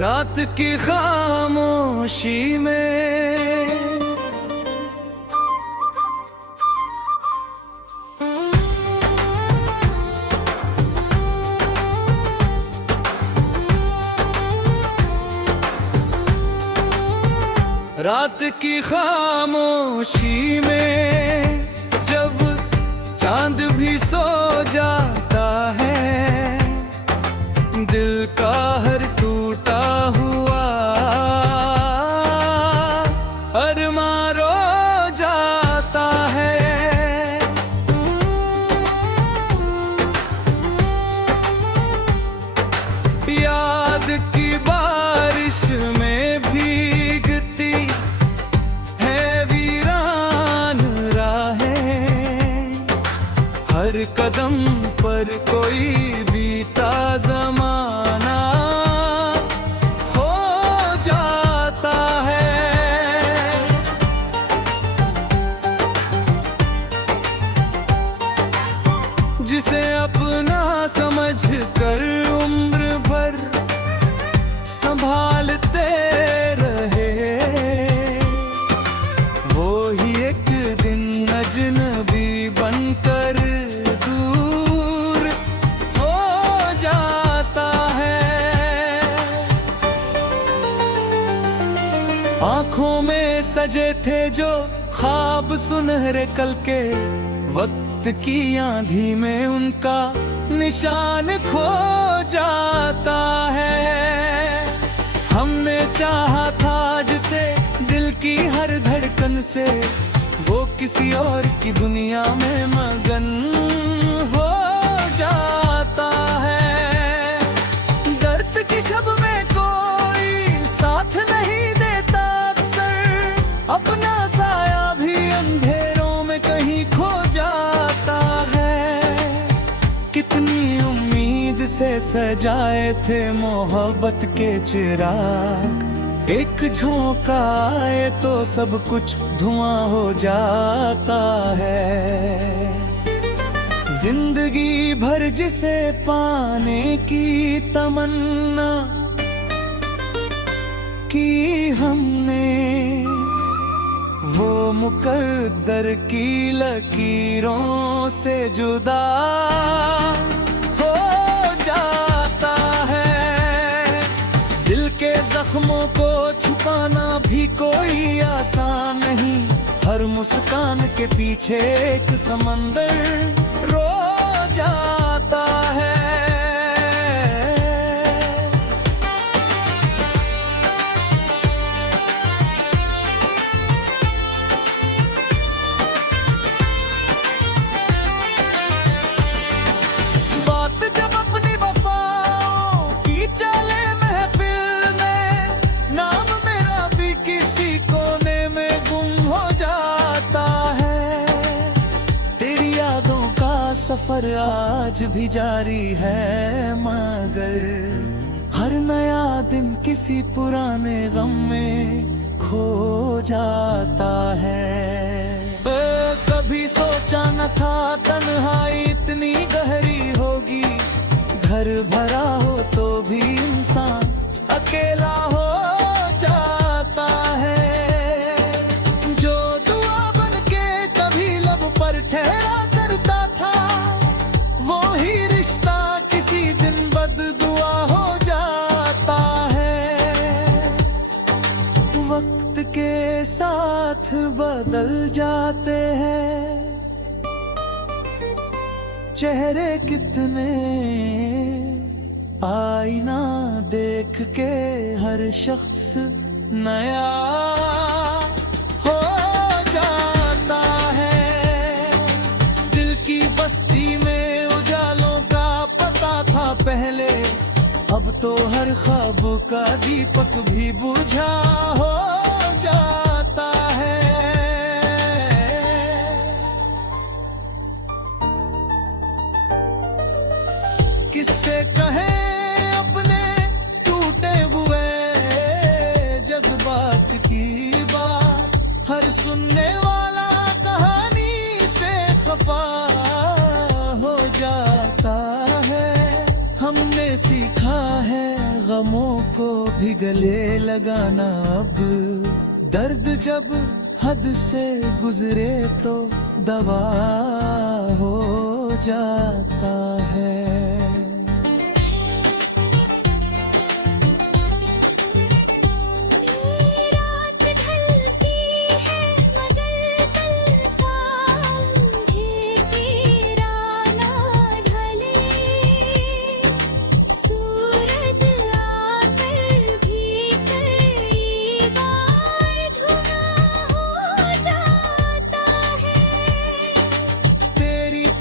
रात की खामोशी में रात की खामोशी में जब चांद भी सो जाता है, दिल का हर टूटा हुआ अरमां रो जाता है। याद की बारिश में भीगती है वीरान राहें, हर कदम पर कोई बीता ज़माना हो जाता है। जिसे अपना समझ कर उम्र भर संभालते रहे, वो ही एक दिन अजनबी बनकर दूर हो जाता है। आँखों में सजे थे जो ख्वाब सुनहरे कल के, वक्त की आंधी में उनका निशान खो जाता है। हमने चाहा था जिसे दिल की हर धड़कन से, वो किसी और की दुनिया में मगन हो जाता है। दर्द की शब में कोई साथ नहीं देता अक्सर, अपना साया भी अंधेरों में कहीं खो जाता है। कितनी उम्मीद से सजाए थे मोहब्बत के चिराग, एक झोंका आए तो सब कुछ धुआं हो जाता है। जिंदगी भर जिसे पाने की तमन्ना की हमने, वो मुकद्दर की लकीरों से जुदा हो जाता है। दिल के जख्मों को छुपाना भी कोई आसान नहीं, हर मुस्कान के पीछे एक समंदर रो जाता है। सफर आज भी जारी है, मगर हर नया दिन किसी पुराने गम में खो जाता है। कभी सोचा न था तन्हाई इतनी गहरी होगी, घर भरा हो तो भी इंसान अकेला हो जाता है। जो दुआ बन के कभी लब पर ठहरा करता था, वो ही रिश्ता किसी दिन बददुआ हो जाता है। वक्त के साथ बदल जाते हैं चेहरे कितने, आईना देख के हर शख्स नया हो जाता है। दिल की बस्ती में उजालों का पता था पहले, अब तो हर ख्वाब का दीपक भी बुझा हो जाता है। किससे कहें अपने टूटे हुए जज्बात की बात, हर सुनने वाला कहानी से खफा हो जाता है। हमने सीखा है गमों को भी गले लगाना अब, दर्द जब हद से गुजरे तो दवा हो जाता है।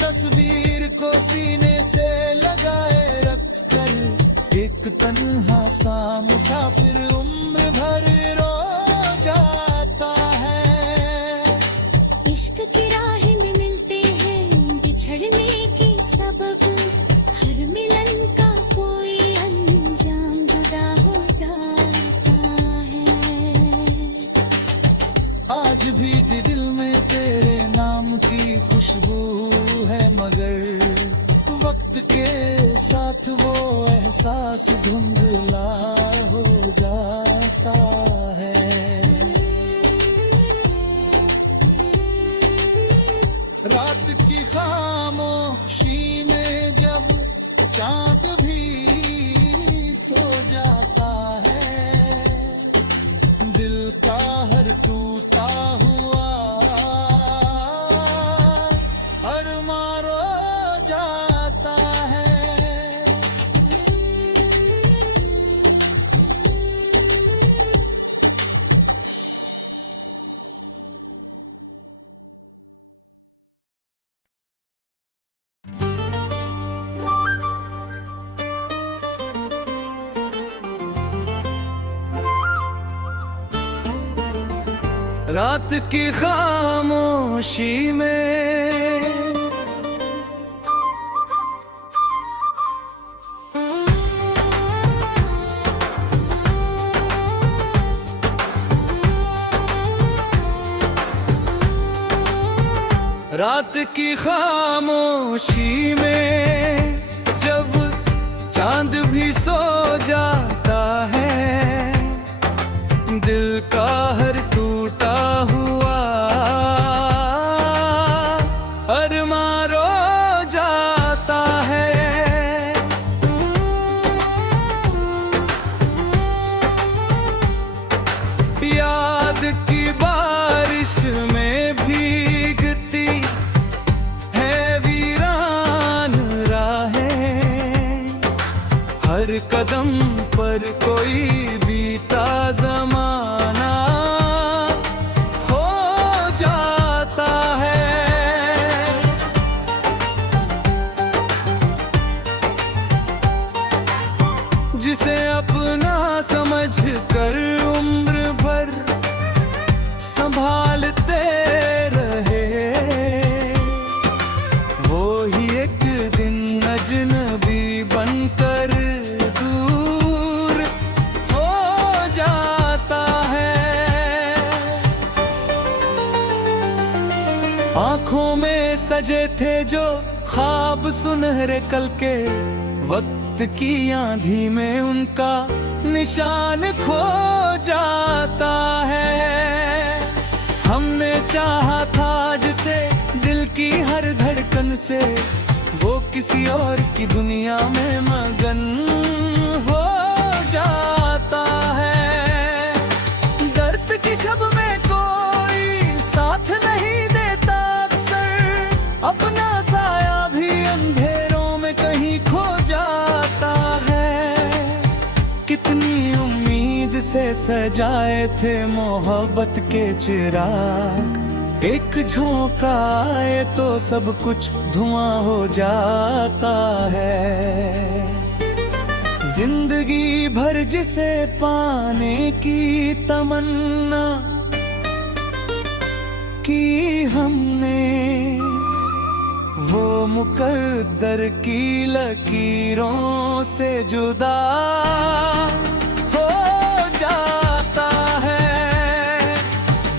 तस्वीर को सीने से लगाए रख कर एक तन्हा सा मुसाफिर उम्र भर रो जाता है। इश्क की राह में मिलते हैं बिछड़ने के सबब, हर मिलन का कोई अंजाम जुदा हो जाता है। आज भी दिल में तेरे नाम की खुशबू है, मगर वक्त के साथ वो एहसास धुंधला हो जाता है। रात की खामोशी में जब चांद भी सो जाता है, दिल का हर टूटा हुआ रात की खामोशी में रात की खामोशी में जब चांद भी सो जाता है, दिल का हर टूटा हुआ अरमां रो जाता है। याद की बारिश में भीगती है वीरान राहें, हर कदम पर कोई बीता ज़माना हो जाता है। जिसे अपना समझ कर उम्र भर संभालते रहे, वो ही एक दिन अजनबी बनकर दूर हो जाता है। आँखों में सजे थे जो ख्वाब सुनहरे कल के, वक्त की आंधी में उनका निशान खो जाता है। हमने चाहा था जिसे दिल की हर धड़कन से, वो किसी और की दुनिया में मगन हो जाता है। दर्द की शब में कोई साथ नहीं देता अक्सर, अपना साया भी अंधेरों में कहीं खो जाता है। कितनी उम्मीद से सजाए थे मोहब्बत के चिराग, एक झोंका आए तो सब कुछ धुआं हो जाता है। जिंदगी भर जिसे पाने की तमन्ना की हमने, वो मुकद्दर की लकीरों से जुदा हो जाता है।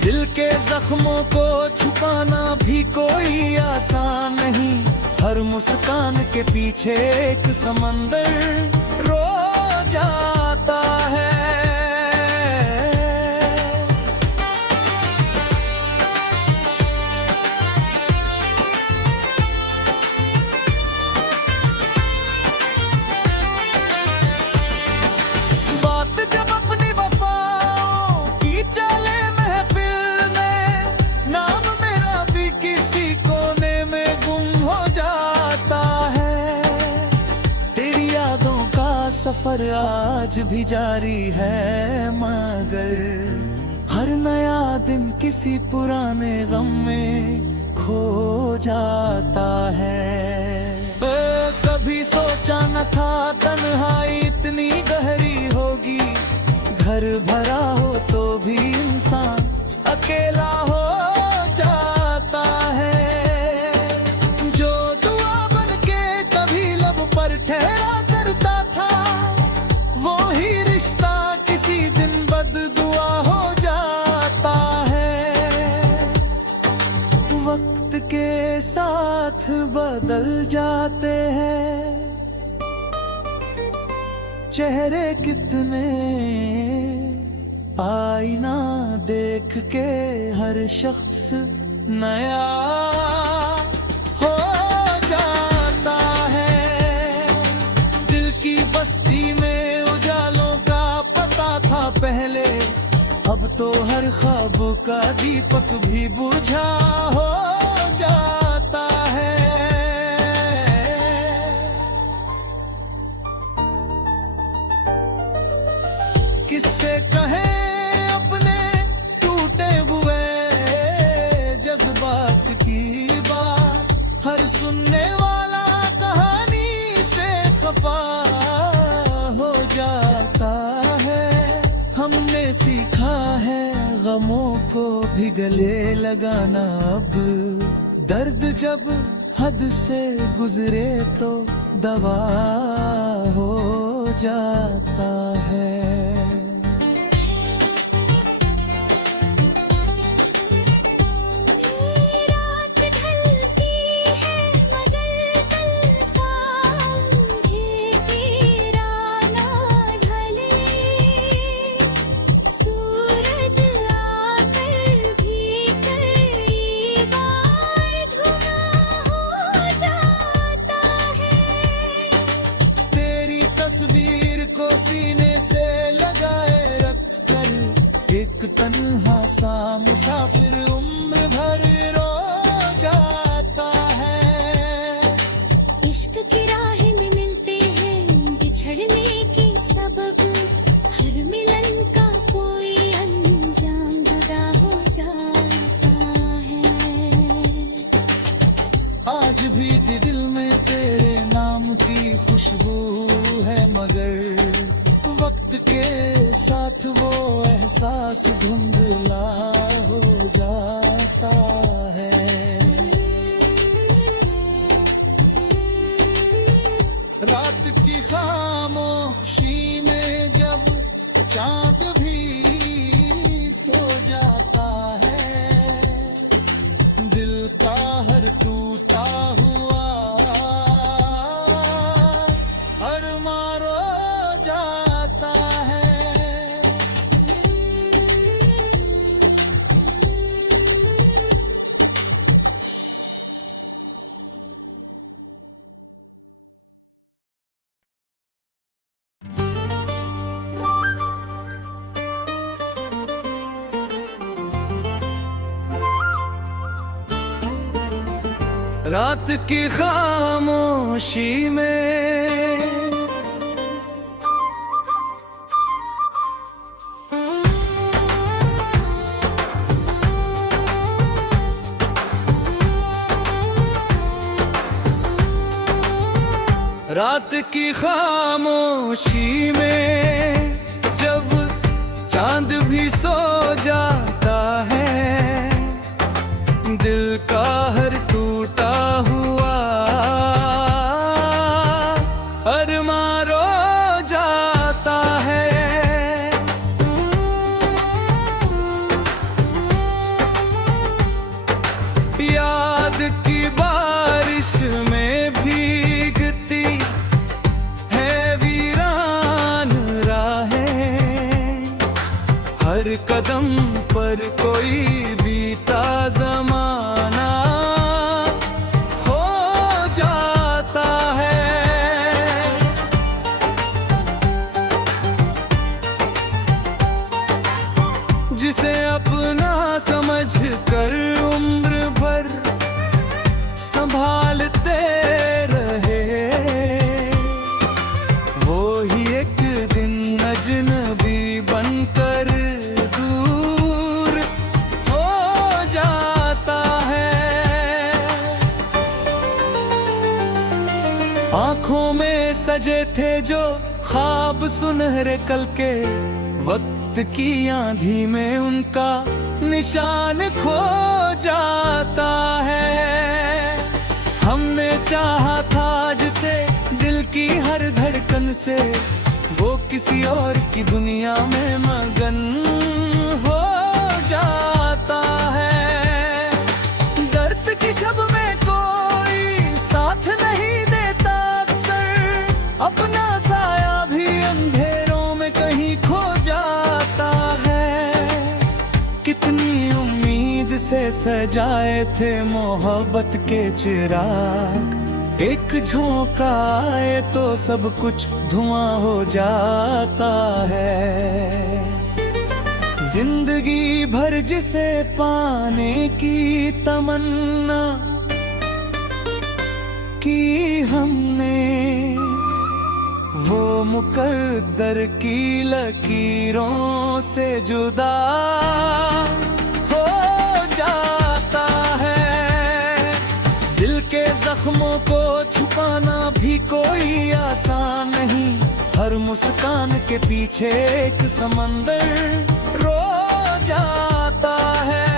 दिल के जख्मों को छुपाना भी कोई आसान नहीं, हर मुस्कान के पीछे एक समंदर रो जाता सफर आज भी जारी है, मगर हर नया दिन किसी पुराने गम में खो जाता है। कभी सोचा न था तन्हाई इतनी गहरी होगी, घर भरा हो तो भी इंसान अकेला हो जाता है। जो दुआ बन के कभी लब पर ठहरा करता था, वो ही रिश्ता किसी दिन बददुआ हो जाता है। वक्त के साथ बदल जाते हैं चेहरे कितने, आईना देख के हर शख्स नया हो जाता है। दिल की बस्ती में उजालों का पता था पहले, अब तो हर ख्वाब का दीपक भी बुझा हो जाता है। किससे कहे अपने टूटे हुए जज्बात की बात, हर सुनने वाला कहानी से खफा हो जाता है। हमने सीखा है गमों को भी गले लगाना, अब दर्द जब हद से गुजरे तो दवा हो जाता है। तस्वीर को सीने से लगाए रखकर एक तन्हा सा मुसाफिर उम्र भर रो जाता है। इश्क की राह में मिलते हैं बिछड़ने के सबब, हर मिलन का कोई अंजाम जुदा हो जाता है। आज भी दिल में तेरे नाम की खुशबू है, मगर वक्त के साथ वो एहसास धुंधला हो जाता है। रात की खामोशी में जब चांद भी सो जाता है, दिल का हर टूटा हुआ रात की खामोशी में रात की खामोशी में जब चांद भी सो जाता है, दिल का हर टूटा हुआ अरमां रो जाता है। याद की बारिश में भीगती है वीरान राहें, हर कदम पर कोई बीता ज़माना आंखों में सजे थे जो ख्वाब सुनहरे कल के, वक्त की आंधी में उनका निशान खो जाता है। हमने चाहा था जिसे दिल की हर धड़कन से, वो किसी और की दुनिया में मगन हो जाता है। दर्द की शब में कोई साथ नहीं देता अक्सर, अपना साया भी अंधेरों में कहीं खो जाता है। कितनी उम्मीद से सजाए थे मोहब्बत के चिराग, एक झोंका आए तो सब कुछ धुआं हो जाता है। जिंदगी भर जिसे पाने की तमन्ना की हमने, वो मुकद्दर की लकीरों से जुदा हो जाता है। दिल के जख्मों को छुपाना भी कोई आसान नहीं, हर मुस्कान के पीछे एक समंदर रो जाता है।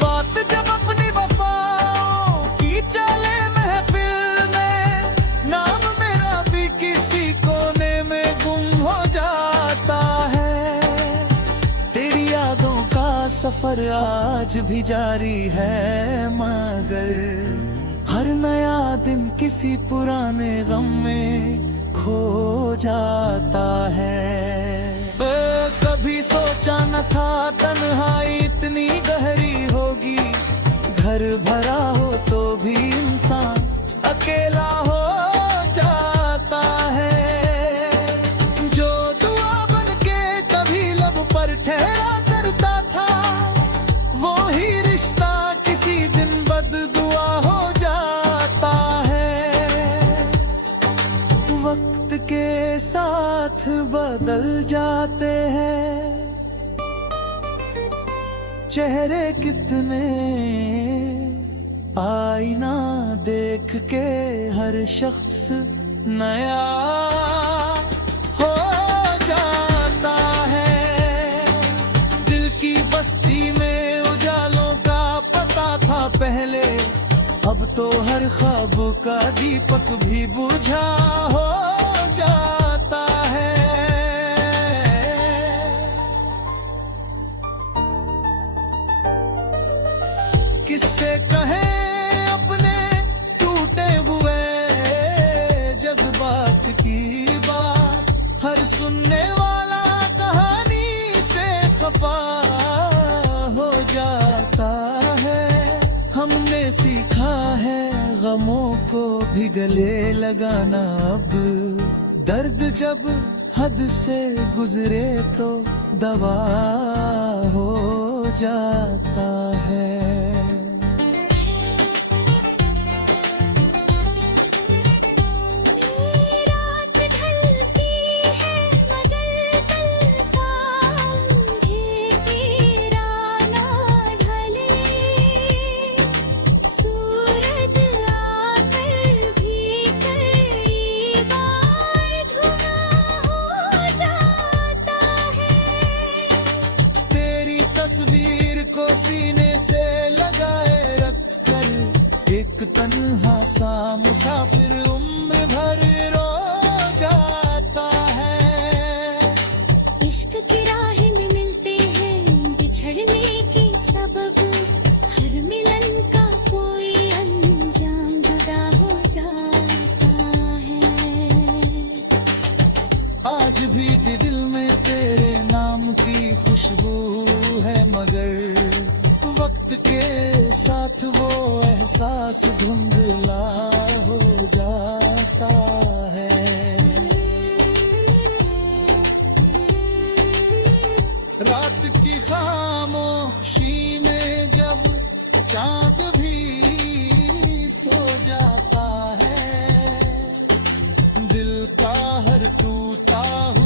बात जब अपनी वफाओं की चले महफिल में, नाम मेरा भी किसी कोने में गुम हो जाता है। तेरी यादों का सफर आज भी जारी है, मगर हर नया दिन किसी पुराने गम में खो जाता है। कभी सोचा न था तन्हाई इतनी गहरी होगी, घर भरा हो तो भी इंसान अकेला हो जाता है। जो दुआ बन के कभी लब पर ठहरा करता था, वो ही रिश्ता किसी दिन बददुआ हो जाता है। वक्त के साथ बदल जाते हैं चेहरे कितने, आईना देख के हर शख्स नया हो जाता है। दिल की बस्ती में उजालों का पता था पहले, अब तो हर ख्वाब का दीपक भी बुझा हो जाता है। किससे कहें अपने टूटे हुए जज्बात की बात, हर सुनने वाला कहानी से खफा हो जाता है। हमने सीखा है गमों को भी गले लगाना अब, दर्द जब हद से गुजरे तो दवा हो जाता है। रात ढलती है मगर कल का अंधेरा ना ढले, सूरज आकर भी कई बार धुआं हो जाता है। तेरी तस्वीर को सीने से लगाए रख कर एक तन्हा सा मुसाफिर उम्र भर रो जाता है। इश्क की राह में मिलते हैं बिछड़ने के सबब, हर मिलन का कोई अंजाम जुदा हो जाता है। आज भी दिल में तेरे नाम की खुशबू है, मगर वक्त के साथ वो एहसास धुंधला हो जाता है। रात की खामोशी में जब चांद भी सो जाता है, दिल का टूटा हुआ